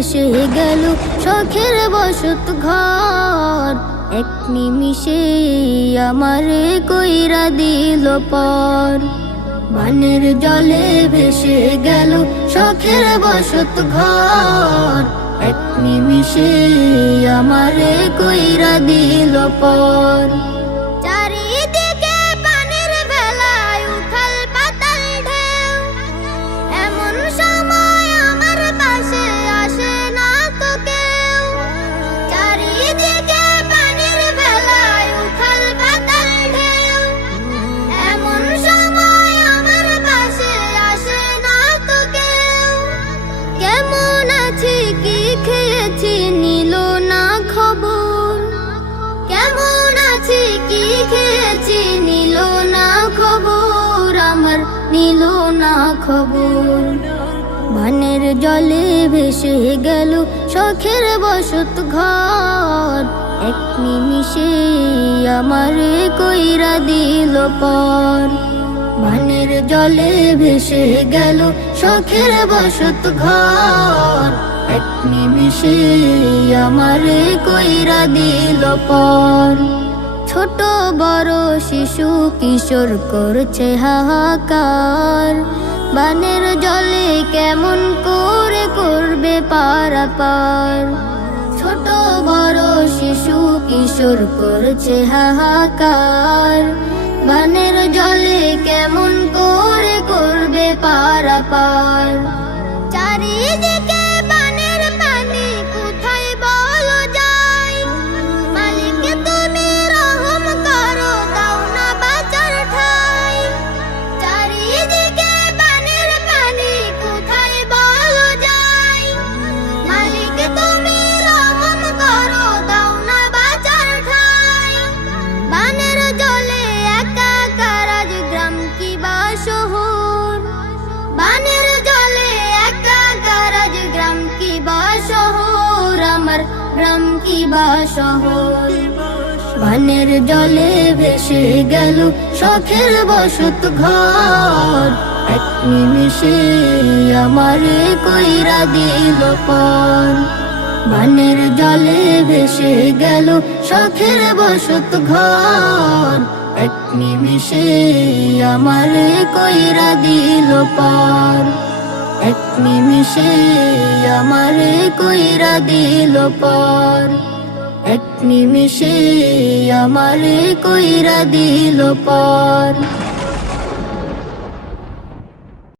ভেসে গেল শখের বসত ঘর। এক নিমিষে আমারে কইরা দিল পর। বানের জলে ভেসে গেল শখের বসত ঘর। এক নিমিষে আমারে কইরা দিল পর। চারিদিকে পানির ভেলায় উথাল পাতাল ঢেউ, এমন সময় আমার পাশে আসে না তো কেউ। চারিদিকে পানির ভেলায় উথাল পাতাল ঢেউ, এমন সময় আমার পাশে আসে না তো কেউ। কেমন আছি কি খেয়েছি নিল না খবর, কেমন আছি কি খেয়েছি নিল না খবর, আমার নিল না খবর। বানের জলে ভেসে গেল শখের বসত ঘর। এক নিমিষে আমারে কইরা দিল পর। বানের জলে ভেসে গেল শখের বসত ঘর। এক নিমিষে আমারে কইরা দিল পর। ছোট বড় শিশু কিশোর করছে হাহাকার। বানের জলে কেমন করে করবে পারাপার। ছোট বড় শিশু কিশোর করছে হাহাকার। বানের জলে কেমন করে করবে পারাপার। চারিদিকে বানের পানি কোথায় বলো যায়, মালিক তুমি রহম করো দাও না বাঁচার ঠাই। চারিদিকে বানের পানি কোথায় বলো যায়, মালিক তুমি রহম করো দাও না বাঁচার ঠাই। বানের জলে একাকার আজ গ্রাম কি বা শহর, বানের জলে একাকার আজ গ্রাম কি বা শহর, আমার গ্রাম কি বা শহর। বানের জলে ভেসে গেল শখের বসত ঘর। এক নিমিষে আমারে কইরা দিল পর। বানের জলে ভেসে গেল শখের বসত ঘর। এক নিমিষে আমারে কইরা দিল পর। এক নিমিষে আমারে কইরা দিল পর। এক নিমিষে আমারে কইরা দিল পর।